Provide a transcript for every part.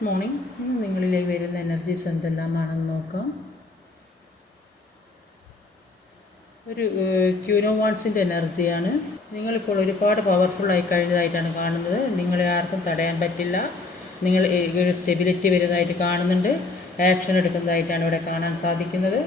Good morning. നിങ്ങളിലേക്ക് വരുന്ന energies എന്തെല്ലാമാണെന്ന് നോക്കാം. ഒരു ക്യൂനോവാൺസിൻ്റെ എനർജിയാണ്. നിങ്ങളിപ്പോൾ ഒരുപാട് പവർഫുള്ളായി കഴിഞ്ഞതായിട്ടാണ് കാണുന്നത്. നിങ്ങളെ ആർക്കും തടയാൻ പറ്റില്ല. നിങ്ങൾ ഒരു സ്റ്റെബിലിറ്റി വരുന്നതായിട്ട് കാണുന്നുണ്ട്. ആക്ഷൻ എടുക്കുന്നതായിട്ടാണ് ഇവിടെ കാണാൻ സാധിക്കുന്നത്.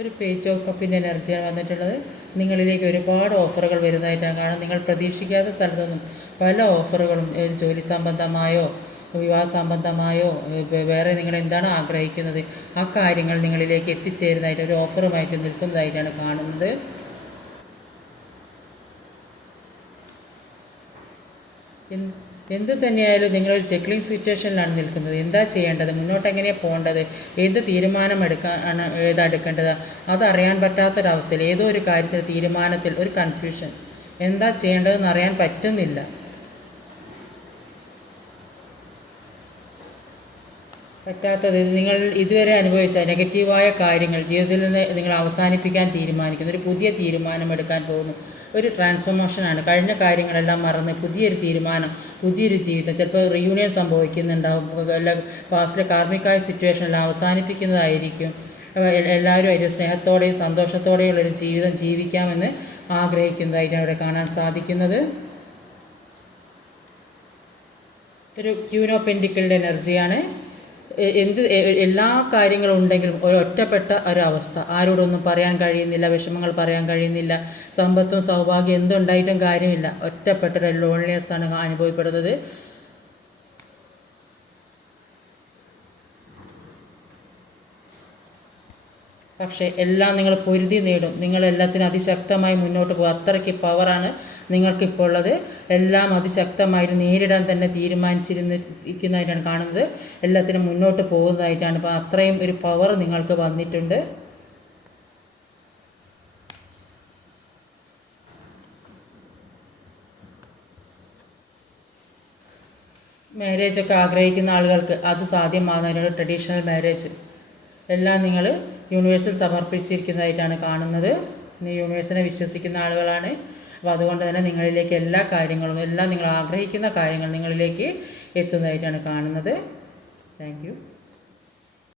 ഒരു പേജ് ഓഫ് കപ്പിൻ്റെ എനർജിയാണ് വന്നിട്ടുള്ളത്. നിങ്ങളിലേക്ക് ഒരുപാട് ഓഫറുകൾ വരുന്നതായിട്ടാണ് കാണുന്നത്. നിങ്ങൾ പ്രതീക്ഷിക്കാത്ത സ്ഥലത്തൊന്നും പല ഓഫറുകളും ജോലി സംബന്ധമായോ വിവാഹ സംബന്ധമായോ വേറെ നിങ്ങൾ എന്താണ് ആഗ്രഹിക്കുന്നത് ആ കാര്യങ്ങൾ നിങ്ങളിലേക്ക് എത്തിച്ചേരുന്നതായിട്ട് ഒരു ഓഫറുമായിട്ട് നിൽക്കുന്നതായിട്ടാണ് കാണുന്നത്. എന്ത് തന്നെയായാലും നിങ്ങളൊരു ചെക്ലിംഗ് സിറ്റുവേഷനിലാണ് നിൽക്കുന്നത്. എന്താ ചെയ്യേണ്ടത്, മുന്നോട്ട് എങ്ങനെയാണ് പോകേണ്ടത്, ഏത് തീരുമാനം എടുക്കേണ്ടത് അതറിയാൻ പറ്റാത്തൊരവസ്ഥയിൽ ഏതോ ഒരു കാര്യത്തിൽ തീരുമാനത്തിൽ ഒരു കൺഫ്യൂഷൻ, എന്താ ചെയ്യേണ്ടതെന്ന് അറിയാൻ പറ്റുന്നില്ല. പറ്റാത്തത് നിങ്ങൾ ഇതുവരെ അനുഭവിച്ച നെഗറ്റീവായ കാര്യങ്ങൾ ജീവിതത്തിൽ നിന്ന് നിങ്ങൾ അവസാനിപ്പിക്കാൻ തീരുമാനിക്കുന്നു. ഒരു പുതിയ തീരുമാനം എടുക്കാൻ പോകുന്നു. ഒരു ട്രാൻസ്ഫോർമേഷനാണ്. കഴിഞ്ഞ കാര്യങ്ങളെല്ലാം മറന്ന് പുതിയൊരു തീരുമാനം, പുതിയൊരു ജീവിതം. ചിലപ്പോൾ റീയൂണിയൻ സംഭവിക്കുന്നുണ്ടാവും. പാസ്റ്റിലെ കാർമികമായ സിറ്റുവേഷനെല്ലാം അവസാനിപ്പിക്കുന്നതായിരിക്കും. എല്ലാവരുമായിട്ട് സ്നേഹത്തോടെയും സന്തോഷത്തോടെയുള്ളൊരു ജീവിതം ജീവിക്കാമെന്ന് ആഗ്രഹിക്കുന്നതായിട്ടാണ് ഇവിടെ കാണാൻ സാധിക്കുന്നത്. ഒരു ക്യൂൻ ഓഫ് പെൻറ്റിക്കിളിൻ്റെ എനർജിയാണ്. എല്ലാ കാര്യങ്ങളും ഉണ്ടെങ്കിലും ഒറ്റപ്പെട്ട ഒരവസ്ഥ, ആരോടൊന്നും പറയാൻ കഴിയുന്നില്ല, വിഷമങ്ങൾ പറയാൻ കഴിയുന്നില്ല, സമ്പത്തും സൗഭാഗ്യം എന്തുണ്ടായിട്ടും കാര്യമില്ല, ഒറ്റപ്പെട്ടൊരു ലോൺലിനെസ്സാണ് അനുഭവപ്പെടുന്നത്. പക്ഷേ എല്ലാം നിങ്ങൾ പൊരുതി നേടും. നിങ്ങളെല്ലാത്തിനും അതിശക്തമായി മുന്നോട്ട് പോകും. അത്രയ്ക്ക് പവറാണ് നിങ്ങൾക്കിപ്പോൾ ഉള്ളത്. എല്ലാം അതിശക്തമായിട്ട് നേരിടാൻ തന്നെ തീരുമാനിച്ചിരിക്കുന്നതായിട്ടാണ് കാണുന്നത്. എല്ലാത്തിനും മുന്നോട്ട് പോകുന്നതായിട്ടാണ്. ഇപ്പോൾ അത്രയും ഒരു പവർ നിങ്ങൾക്ക് വന്നിട്ടുണ്ട്. മാരേജൊക്കെ ആഗ്രഹിക്കുന്ന ആളുകൾക്ക് അത് സാധ്യമാകുന്നതിനൊരു ട്രഡീഷണൽ മാരേജ് എല്ലാം നിങ്ങൾ യൂണിവേഴ്സിൽ സമർപ്പിച്ചിരിക്കുന്നതായിട്ടാണ് കാണുന്നത്. യൂണിവേഴ്സിനെ വിശ്വസിക്കുന്ന ആളുകളാണ്. അപ്പോൾ അതുകൊണ്ട് തന്നെ നിങ്ങളിലേക്ക് എല്ലാ കാര്യങ്ങളും, എല്ലാം നിങ്ങൾ ആഗ്രഹിക്കുന്ന കാര്യങ്ങൾ നിങ്ങളിലേക്ക് എത്തുന്നതായിട്ടാണ് കാണുന്നത്. Thank you.